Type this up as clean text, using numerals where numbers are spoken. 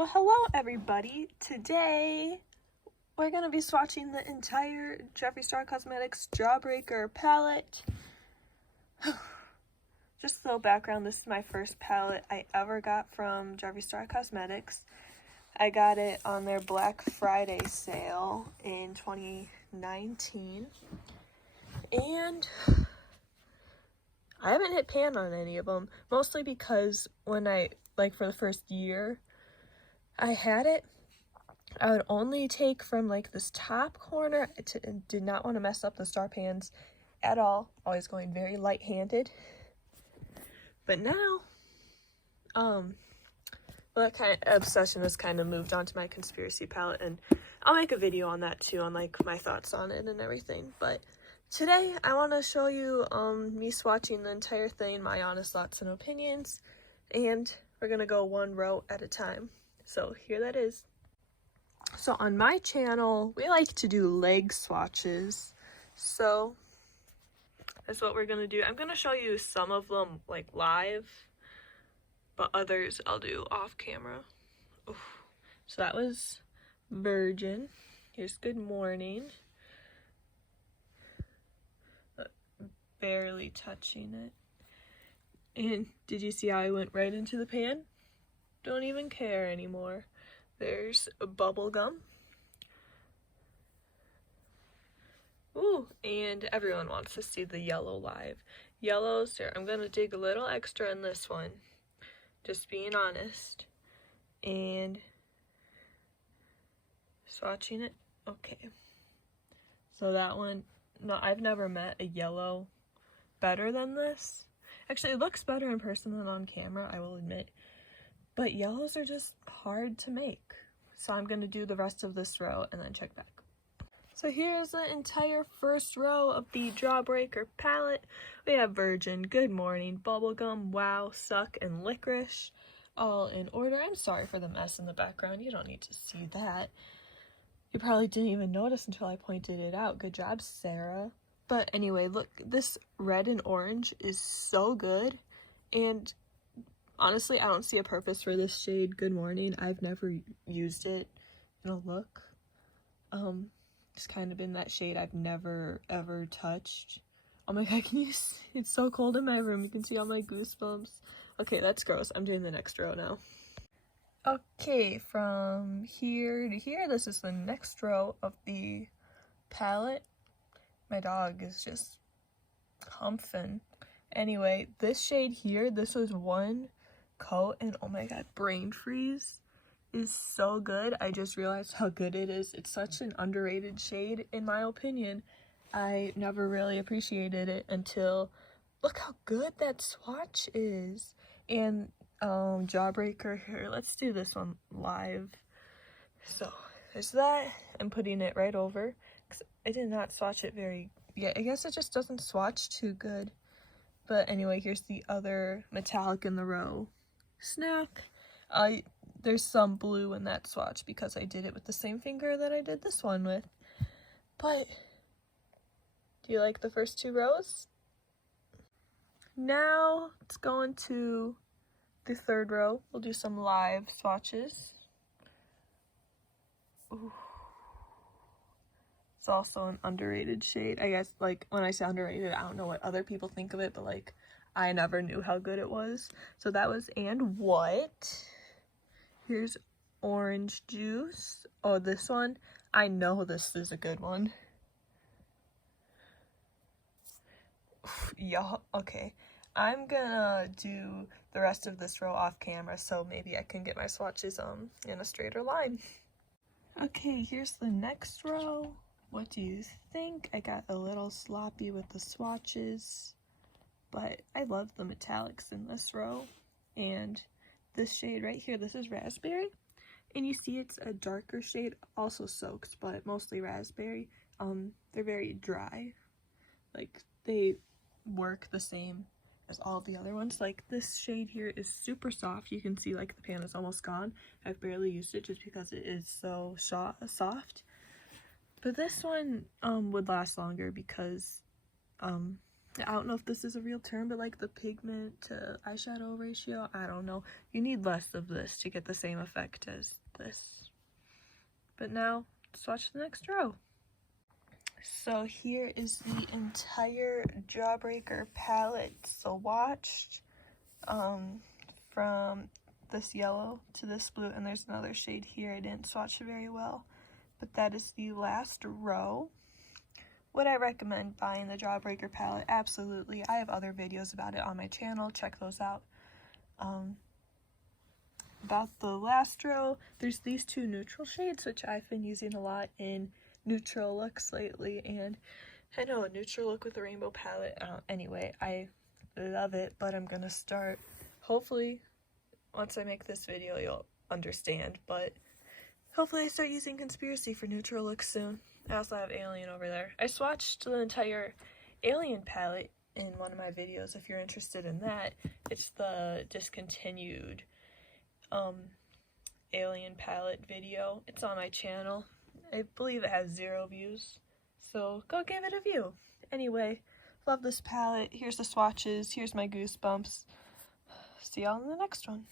Well, hello everybody. Today we're going to be swatching the entire Jeffree Star Cosmetics Jawbreaker palette. Just a little background, this is my first palette I ever got from Jeffree Star Cosmetics. I got it on their Black Friday sale in 2019. And I haven't hit pan on any of them, mostly because when for the first year I had it, I would only take from this top corner. I did not want to mess up the star pans at all. Always going very light-handed. But now, that kind of obsession has kind of moved on to my conspiracy palette, and I'll make a video on that too, on my thoughts on it and everything. But today I want to show you me swatching the entire thing, my honest thoughts and opinions, and we're gonna go one row at a time. So here that is. So on my channel, we like to do leg swatches. So that's what we're gonna do. I'm gonna show you some of them live, but others I'll do off camera. Oof. So that was Virgin. Here's Good Morning. Barely touching it. And did you see how I went right into the pan? Don't even care anymore. There's a Bubblegum. Ooh, and everyone wants to see the yellow live. Yellows, here, I'm gonna dig a little extra in this one. Just being honest. And swatching it. Okay. So that one, no, I've never met a yellow better than this. Actually, it looks better in person than on camera, I will admit. But yellows are just hard to make. So I'm going to do the rest of this row and then check back. So here's the entire first row of the Jawbreaker palette. We have Virgin, Good Morning, Bubblegum, Wow, Suck, and Licorice. All in order. I'm sorry for the mess in the background. You don't need to see that. You probably didn't even notice until I pointed it out. Good job, Sarah. But anyway, look, this red and orange is so good. And honestly, I don't see a purpose for this shade, Good Morning. I've never used it in a look. It's kind of been that shade I've never, ever touched. Oh my god, can you see? It's so cold in my room. You can see all my goosebumps. Okay, that's gross. I'm doing the next row now. Okay, from here to here, this is the next row of the palette. My dog is just humping. Anyway, this shade here, this was one coat, and oh my god, Brain Freeze is so good. I just realized how good it is. It's such an underrated shade in my opinion. I never really appreciated it until look how good that swatch is. And Jawbreaker, here, let's do this one live. So there's that. I'm putting it right over because I did not swatch it I guess it just doesn't swatch too good. But anyway, here's the other metallic in the row. Snack. There's some blue in that swatch because I did it with the same finger that I did this one with. But do you like the first two rows? Now let's go into the third row. We'll do some live swatches. Ooh. It's also an underrated shade. I guess when I say underrated, I don't know what other people think of it, but I never knew how good it was. So that was And What. Here's Orange Juice. Oh, this one, I know this is a good one. Yeah, okay. I'm gonna do the rest of this row off camera, so maybe I can get my swatches in a straighter line. Okay, here's the next row. What do you think? I got a little sloppy with the swatches, but I love the metallics in this row. And this shade right here, this is Raspberry. And you see it's a darker shade, also soaks, but mostly raspberry. They're very dry. They work the same as all the other ones. This shade here is super soft. You can see the pan is almost gone. I've barely used it just because it is so soft. But this one would last longer because I don't know if this is a real term, but like the pigment to eyeshadow ratio, I don't know. You need less of this to get the same effect as this. But now, swatch the next row. So here is the entire Jawbreaker palette swatched, from this yellow to this blue, and there's another shade here I didn't swatch very well, but that is the last row. Would I recommend buying the Jawbreaker palette? Absolutely. I have other videos about it on my channel, check those out. About the last row, there's these two neutral shades, which I've been using a lot in neutral looks lately, and I know a neutral look with a rainbow palette, anyway, I love it, but I'm gonna start, hopefully, once I make this video, you'll understand, but hopefully I start using Conspiracy for neutral looks soon. I also have Alien over there. I swatched the entire Alien palette in one of my videos if you're interested in that. It's the discontinued Alien palette video. It's on my channel. I believe it has 0 views, so go give it a view. Anyway, love this palette. Here's the swatches. Here's my goosebumps. See y'all in the next one.